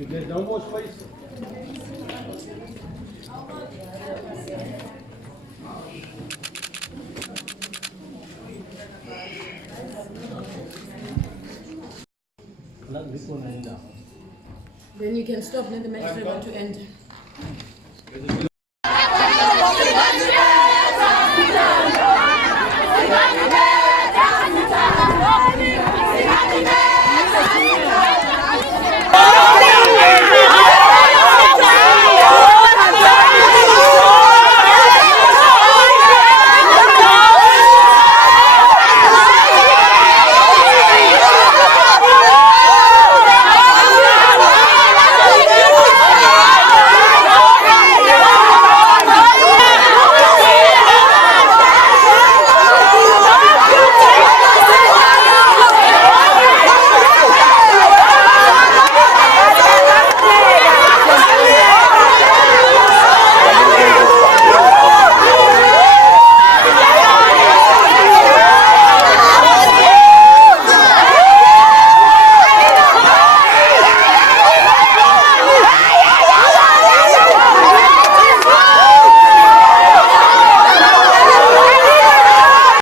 If there's no more space. Then you can stop, let the magistrate want to end.